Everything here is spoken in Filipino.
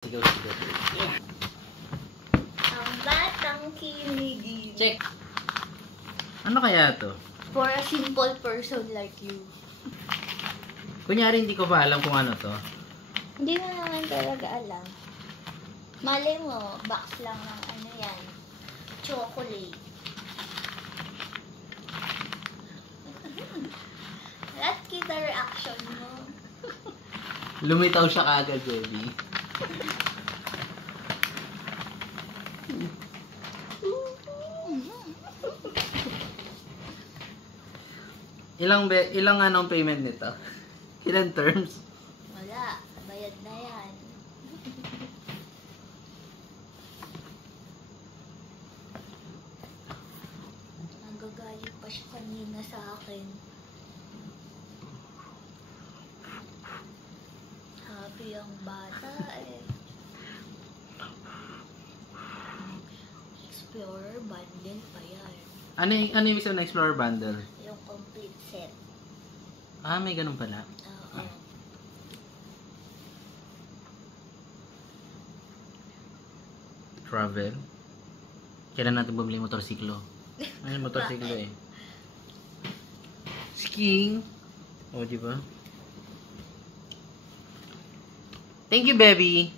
Sigaw, sigaw. Ang batang kinigin. Check. Ano kaya to? For a simple person like you. Kunyari hindi ko pa alam kung ano to. Hindi mo naman talaga alam. Malay mo, box lang ng ano yan. Chocolate. At kita reaction mo. Lumitaw siya kaagad, baby. Ilang anong payment nito? Ilang terms? Wala. Bayad na yan. Nagagalit pa siya kanina sa akin. Happy ang bata eh. Explorer bundle pa yan. Ano yung isang Explorer bundle? Yung complete set. Ah, may ganun pala. Oo. Travel. Kailan natin bumili motorsiklo? Ano yung motorsiklo eh? Skiing. O, di ba? Thank you, baby.